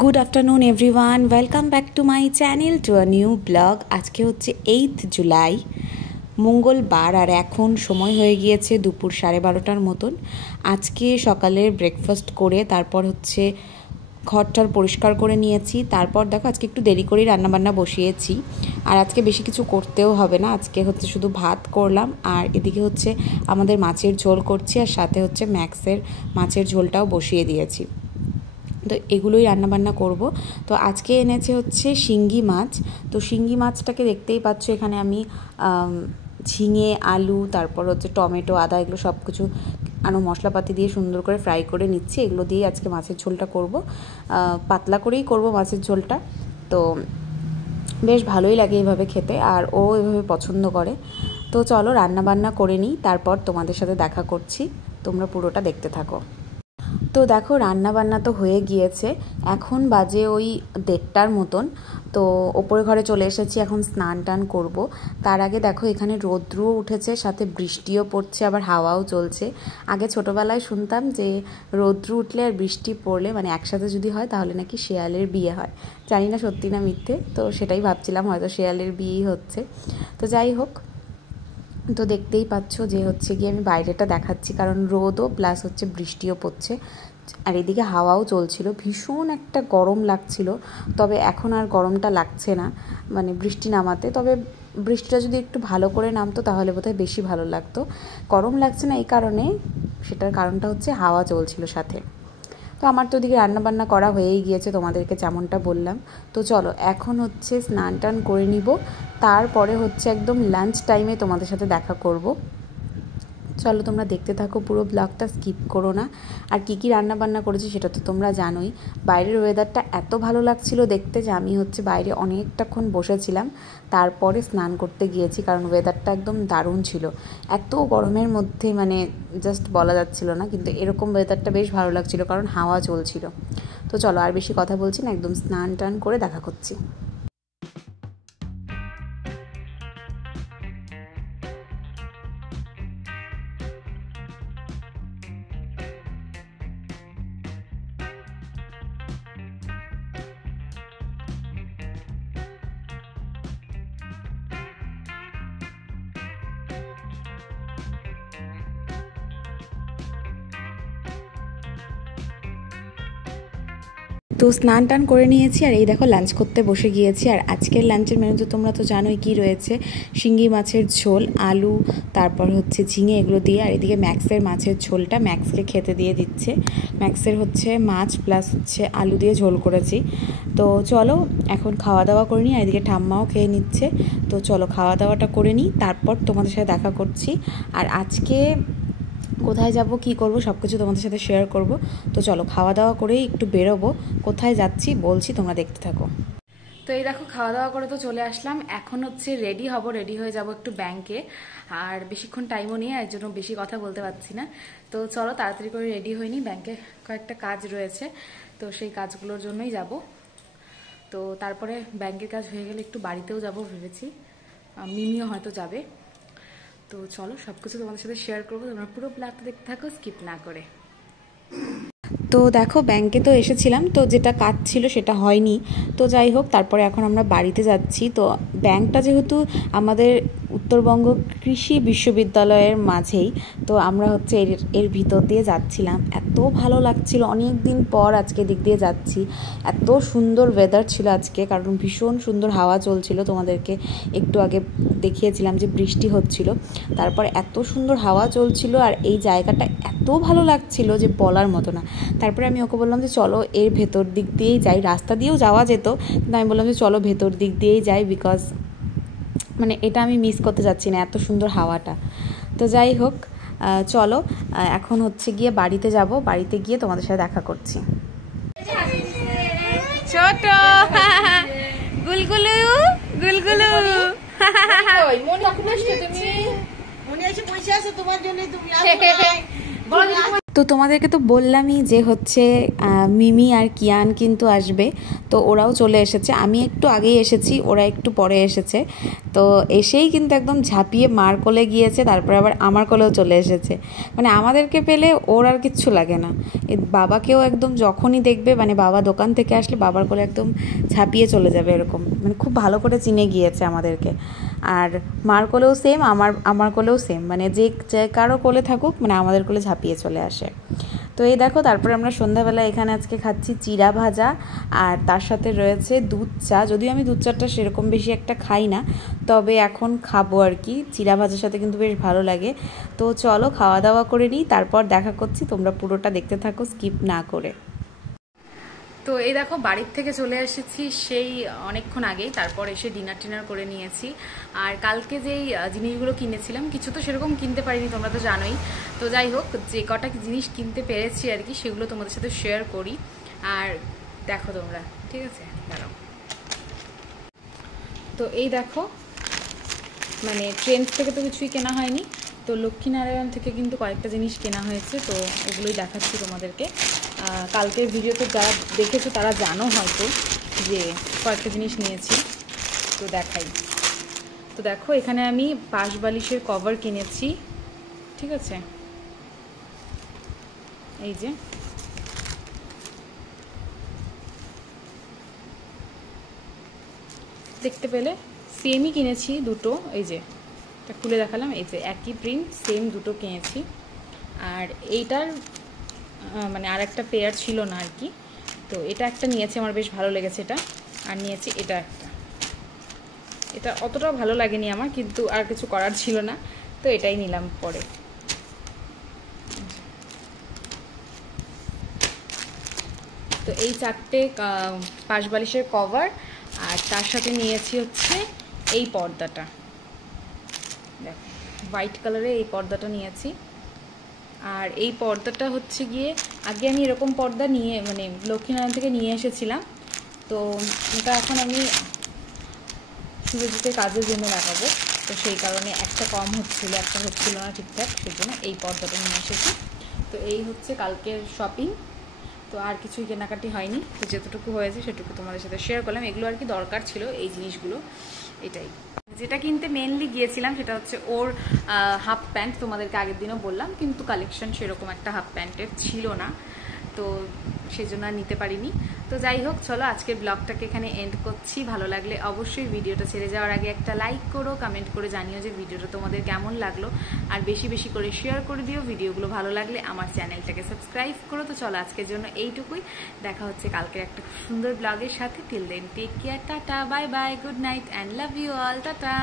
Good afternoon everyone, welcome back to my channel to a new blog. আজকে হচ্ছে 8 জুলাই মঙ্গলবার, আর এখন সময় হয়ে গিয়েছে দুপুর 12:30টার মতন। আজকে সকালের ব্রেকফাস্ট করে তারপর হচ্ছে ঘরটার পরিষ্কার করে নিয়েছি। তারপর দেখো আজকে একটু দেরি করেই রান্নাবান্না বসিয়েছি, আর আজকে বেশি কিছু করতেও হবে না। আজকে হচ্ছে শুধু ভাত করলাম, আর এদিকে হচ্ছে আমাদের মাছের ঝোল করছি, আর সাথে হচ্ছে ম্যাক্সের মাছের ঝোলটাও বসিয়ে দিয়েছি। তো এগুলোই রান্নাবান্না করব। তো আজকে এনেছে হচ্ছে শিঙ্গি মাছ। তো শিঙ্গি মাছটাকে দেখতেই পাচ্ছ, এখানে আমি ঝিঙে, আলু, তারপর হচ্ছে টমেটো, আদা, এগুলো সব কিছু আরও মশলাপাতি দিয়ে সুন্দর করে ফ্রাই করে নিচ্ছি। এগুলো দিয়েই আজকে মাছের ঝোলটা করব, পাতলা করেই করব মাছের ঝোলটা। তো বেশ ভালোই লাগে এইভাবে খেতে, আর ও এভাবে পছন্দ করে। তো চলো রান্নাবান্না করে নিই, তারপর তোমাদের সাথে দেখা করছি, তোমরা পুরোটা দেখতে থাকো। তো দেখো রান্নাবান্না তো হয়ে গিয়েছে, এখন বাজে ওই 1:30টার মতন। তো ওপরে ঘরে চলে এসেছি, এখন স্নান টান করবো। তার আগে দেখো এখানে রৌদ্রও উঠেছে, সাথে বৃষ্টিও পড়ছে, আবার হাওয়াও চলছে। আগে ছোটোবেলায় শুনতাম যে রৌদ্র উঠলে আর বৃষ্টি পড়লে মানে একসাথে যদি হয় তাহলে নাকি শেয়ালের বিয়ে হয়। জানি না সত্যি না মিথ্যে, তো সেটাই ভাবছিলাম হয়তো শেয়ালের বিয়েই হচ্ছে। তো যাই হোক, তো দেখতেই পাচ্ছ যে হচ্ছে গিয়ে আমি বাইরেটা দেখাচ্ছি, কারণ রোদও প্লাস হচ্ছে বৃষ্টিও পড়ছে, আর এদিকে হাওয়াও চলছিল। ভীষণ একটা গরম লাগছিল, তবে এখন আর গরমটা লাগছে না মানে বৃষ্টি নামাতে। তবে বৃষ্টিটা যদি একটু ভালো করে নামতো তাহলে বোধহয় বেশি ভালো লাগতো। গরম লাগছে না এই কারণে, সেটার কারণটা হচ্ছে হাওয়া চলছিল সাথে। তো আমার তো ওদিকে রান্নাবান্না করা হয়েই গিয়েছে, তোমাদেরকে যেমনটা বললাম। তো চলো এখন হচ্ছে স্নান টান করে নিব, তারপরে হচ্ছে একদম লাঞ্চ টাইমে তোমাদের সাথে দেখা করব। চলো তোমরা দেখতে থাকো, পুরো ব্লগটা স্কিপ করো না। আর কী কী রান্নাবান্না করেছি সেটা তো তোমরা জানোই। বাইরের ওয়েদারটা এত ভালো লাগছিল দেখতে যে আমি হচ্ছে বাইরে অনেকটাক্ষণ বসেছিলাম, তারপরে স্নান করতে গিয়েছি, কারণ ওয়েদারটা একদম দারুণ ছিল। এত গরমের মধ্যে মানে জাস্ট বলা যাচ্ছিল না, কিন্তু এরকম ওয়েদারটা বেশ ভালো লাগছিল কারণ হাওয়া চলছিল। তো চলো আর বেশি কথা বলছি না, একদম স্নান টান করে দেখা করছি। তো স্নান টান করে নিয়েছি, আর এই দেখো লাঞ্চ করতে বসে গিয়েছি। আর আজকের লাঞ্চের মেনু তো তোমরা তো জানোই কী রয়েছে, শিঙ্গি মাছের ঝোল, আলু, তারপর হচ্ছে ঝিঙে, এগুলো দিয়ে। আর এদিকে ম্যাক্সের মাছের ঝোলটা ম্যাক্সকে খেতে দিয়ে দিচ্ছে। ম্যাক্সের হচ্ছে মাছ প্লাস হচ্ছে আলু দিয়ে ঝোল করেছি। তো চলো এখন খাওয়া দাওয়া করে নিই, আর এদিকে ঠাম্মাও খেয়ে নিচ্ছে। তো চলো খাওয়া দাওয়াটা করে নিই, তারপর তোমাদের সাথে দেখা করছি। আর আজকে কোথায় যাব, কি করব, সব কিছু তোমাদের সাথে শেয়ার করব। তো চলো খাওয়া দাওয়া করেই একটু বেরোবো, কোথায় যাচ্ছি বলছি, তোমরা দেখতে থাকো। তো এই দেখো খাওয়া দাওয়া করে তো চলে আসলাম, এখন হচ্ছে রেডি হব, রেডি হয়ে যাব একটু ব্যাংকে। আর বেশিক্ষণ টাইমও নিয়ে এর জন্য বেশি কথা বলতে পারছি না। তো চলো তাড়াতাড়ি করে রেডি হয়ে নিই, ব্যাংকে কয়েকটা কাজ রয়েছে, তো সেই কাজগুলোর জন্যই যাব। তো তারপরে ব্যাংকের কাজ হয়ে গেলে একটু বাড়িতেও যাব ভেবেছি, মিমিও হয়তো যাবে। তো চলো সব কিছু তোমাদের সাথে শেয়ার করবো, তোমরা পুরো ব্লগটা দেখতে থাকো স্কিপ না করে। তো দেখো ব্যাংকে তো এসেছিলাম, তো যেটা কাজ ছিল সেটা হয়নি। তো যাই হোক, তারপরে এখন আমরা বাড়িতে যাচ্ছি। তো ব্যাংকটা যেহেতু আমাদের উত্তরবঙ্গ কৃষি বিশ্ববিদ্যালয়ের মাঝেই, তো আমরা হচ্ছে এর ভিতর দিয়ে যাচ্ছিলাম। এত ভালো লাগছিল, অনেক দিন পর আজকে দিক দিয়ে যাচ্ছি। এত সুন্দর ওয়েদার ছিল আজকে, কারণ ভীষণ সুন্দর হাওয়া চলছিল, তোমাদেরকে একটু আগে দেখিয়েছিলাম যে বৃষ্টি হচ্ছিল। তারপর এত সুন্দর হাওয়া চলছিল, আর এই জায়গাটা এত ভালো লাগছিল যে বলার মতো না। তারপরে আমি ওকে বললাম যে চলো এর ভেতর দিক দিয়েই যাই, রাস্তা দিয়েও যাওয়া যেত, কিন্তু আমি বললাম যে চলো ভেতর দিক দিয়েই যাই, বিকজ মানে এটা আমি মিস করতে যাচ্ছি না, এত সুন্দর হাওয়াটা। তো যাই হোক, চলো এখন হচ্ছে গিয়ে বাড়িতে যাব, বাড়িতে গিয়ে তোমাদের সাথে দেখা করছি। ছোট গুলগুলু গুলগুলু তো তোমাদেরকে তো বললামই যে হচ্ছে মিমি আর কিয়ান কিন্তু আসবে, তো ওরাও চলে এসেছে। আমি একটু আগেই এসেছি, ওরা একটু পরে এসেছে। তো এসেই কিন্তু একদম ঝাঁপিয়ে মার কোলে গিয়েছে, তারপরে আবার আমার কোলেও চলে এসেছে। মানে আমাদেরকে পেলে ওর আর কিচ্ছু লাগে না। বাবাকেও একদম যখনই দেখবে, মানে বাবা দোকান থেকে আসলে বাবার কোলে একদম ঝাঁপিয়ে চলে যাবে, এরকম মানে খুব ভালো করে চিনে গিয়েছে আমাদেরকে। আর মার কোলেও সেম, আমার কোলেও সেম, মানে যে কারো কোলে থাকুক মানে আমাদের কোলে ঝাঁপিয়ে চলে আসে। তো এই দেখো, তারপরে আমরা সন্ধ্যাবেলা এখানে আজকে খাচ্ছি চিড়া ভাজা, আর তার সাথে রয়েছে দুধ চা। যদিও আমি দুধ চাটা সেরকম বেশি একটা খাই না, তবে এখন খাবো আর কি। চিড়া ভাজার সাথে কিন্তু বেশ ভালো লাগে। তো চলো খাওয়া দাওয়া করে নিই, তারপর দেখা করছি। তোমরা পুরোটা দেখতে থাকো স্কিপ না করে। তো এই দেখো, বাড়ির থেকে চলে এসেছি সেই অনেকক্ষণ আগেই, তারপর এসে ডিনার করে নিয়েছি। আর কালকে যেই জিনিসগুলো কিনেছিলাম, কিছু তো সেরকম কিনতে পারিনি, তোমরা তো জানোই। তো যাই হোক, যে কটা জিনিস কিনতে পেরেছি আর কি, সেগুলো তোমাদের সাথে শেয়ার করি। আর দেখো তোমরা, ঠিক আছে, দাঁড়াও। তো এই দেখো, মানে ট্রেন্ডস থেকে তো কিছুই কেনা হয়নি, তো লক্ষ্মীনারায়ণ থেকে কিন্তু কয়েকটা জিনিস কেনা হয়েছে, তো ওগুলোই দেখাচ্ছি তোমাদেরকে। কালকের ভিডিওতে যারা দেখেছো তারা জানো হয়তো যে কয়েকটা জিনিস নিয়েছি, তো দেখাই। তো দেখো, এখানে আমি পাশ বালিশের কভার কিনেছি, ঠিক আছে, এই যে। দেখতে পেলে সেমই কিনেছি দুটো, এই যে এটা খুলে দেখালাম, এই যে একই প্রিন্ট সেম দুটো কিনেছি। আর এইটার মানে আর একটা পেয়ার ছিল না আর কি, তো এটা একটা নিয়েছি, আমার বেশ ভালো লেগেছে এটা। আর নিয়েছি এটা একটা, এটা অতটাও ভালো লাগেনি আমার, কিন্তু আর কিছু করার ছিল না, তো এটাই নিলাম পরে। তো এই চারটে পাশ বালিশের কভার, আর তার সাথে নিয়েছি হচ্ছে এই পর্দাটা, দেখো হোয়াইট কালারে এই পর্দাটা নিয়েছি। আর এই পর্দাটা হচ্ছে গিয়ে, আগে আমি এরকম পর্দা নিয়ে মানে লক্ষ্মীনারায়ণ থেকে নিয়ে এসেছিলাম, তো এটা এখন আমি পুজোতে কাজের জন্য লাগাবো, তো সেই কারণে একটা কম হচ্ছিলো, একটা হচ্ছিল না ঠিকঠাক, সেই জন্য এই পর্দাটা নিয়ে এসেছি। তো এই হচ্ছে কালকের শপিং। তো আর কিছুই কেনাকাটি হয়নি, তো যেতটুকু হয়েছে সেটুকু তোমাদের সাথে শেয়ার করলাম। এগুলো আর কি দরকার ছিল, এই জিনিসগুলো, এটাই। যেটা কিনতে মেনলি গিয়েছিলাম সেটা হচ্ছে ওর হাফ প্যান্ট, তোমাদেরকে আগের দিনও বললাম, কিন্তু কালেকশন সেরকম একটা হাফ প্যান্টের ছিল না, তো সেই জন্য আর নিতে পারিনি। তো যাই হোক, চলো আজকের ব্লগটাকে এখানে এন্ড করছি। ভালো লাগলে অবশ্যই ভিডিওটা ছেড়ে যাওয়ার আগে একটা লাইক করো, কমেন্ট করে জানিও যে ভিডিওটা তোমাদের কেমন লাগলো, আর বেশি বেশি করে শেয়ার করে দিও। ভিডিওগুলো ভালো লাগলে আমার চ্যানেলটাকে সাবস্ক্রাইব করো। তো চলো আজকের জন্য এইটুকুই, দেখা হচ্ছে কালকের একটা সুন্দর ব্লগের সাথে। Till then take care, tata, bye bye, good night and love you all, tata.